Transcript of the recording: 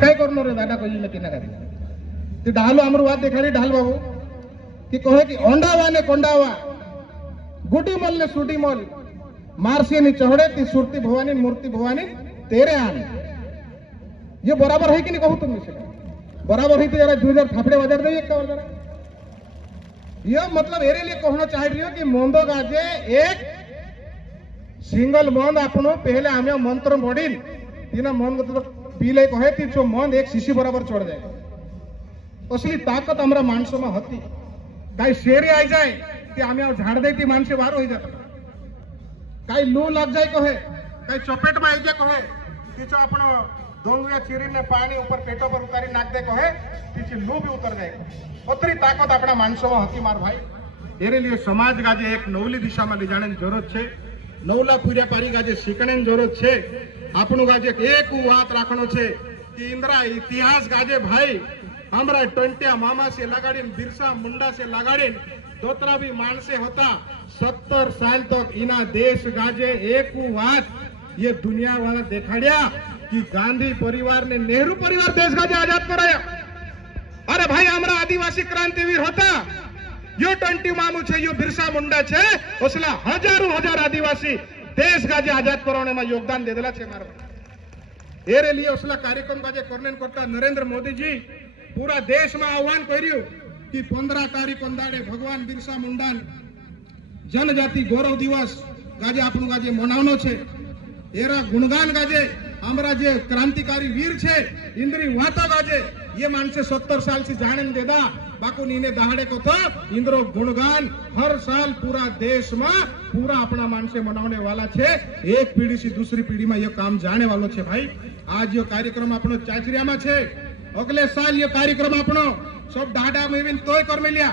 काय करणार रे दादा कहिला तिना गाडी ते ढालो अमर वाद देखाडी ढाल बाबू कि कहे कि ओंडावा ने कोंडावा गुटी मल ने सुटी मल मारसी ने चढ़े ती सुरती भवानी मूर्ति भवानी तेरे आने ये बराबर है कि नहीं कहू तुम से बराबर है तो जरा जूझर थापड़े बजार दे एक जरा ये मतलब एरे लिए कहना चाह रही हो कि मोंदो गाजे एक सिंगल मंद आपनो पहले हमें मंत्र बड़ीन तीना मन तो पीले कहे ती जो मंद एक शिशी बराबर चढ़ जाए असली ताकत हमरा माणसों में हती काही शेरी आई जाए कि हमें झाड़ दे ती माणसे वार हो जाता काही लू लग जाए कहे काही चपेट में आई जाए कहे तीचो आपण डोंगरिया चीरी ने पानी ऊपर पेटो पर उतारी नाख दे कहे तीची लू भी उतर जाए उतरी ताकत अपना माणसों में हती मार भाई एरे लिए समाज गाजे एक नवली दिशा में ले जाने जरूरत है नवला पूर्या पारी गाजे शीखने जरूरत है આપણું ગાજે એક વાત રાખવાનો છે કે इंदिरा इतिहास गाजे भाई हमरा टोंटिया मामा से लगाड़ीन बिरसा मुंडा से लगाड़ीन दोतरा भी मानसे होता 70 साल तक इना देश गाजे एक बात ये दुनिया वाला देखाड़िया कि गांधी परिवार ने नेहरू परिवार देश गाजे आजाद कराया अरे भाई हमरा आदिवासी क्रांतिवीर होता यो टोंटी मामू छे यो बिरसा मुंडा छे उसला हजारों हजार आदिवासी देश गाजे आजाद करवाने में योगदान दे देला छे मारो एरे लिए उसला कार्यक्रम गाजे करने करता नरेंद्र मोदी जी पूरा देश में आह्वान कर्यु कि 15 तारीख अंदाड़े भगवान बिरसा मुंडा जनजाति गौरव दिवस गाजे आपनु गाजे मनावनो छे एरा गुणगान गाजे हमरा जे क्रांतिकारी वीर छे इंद्री वाता गाजे ये मानसे 70 साल से जाने देदा बाकू नीने दहाड़े को तो इंद्रो गुणगान हर साल पूरा देश में पूरा अपना मानसे मनाने वाला छे एक पीढ़ी से दूसरी पीढ़ी में ये काम जाने वालो छे भाई आज ये कार्यक्रम अपनो चाचरिया में छे अगले साल ये कार्यक्रम अपनो सब डाडा में तोय कर मिलिया।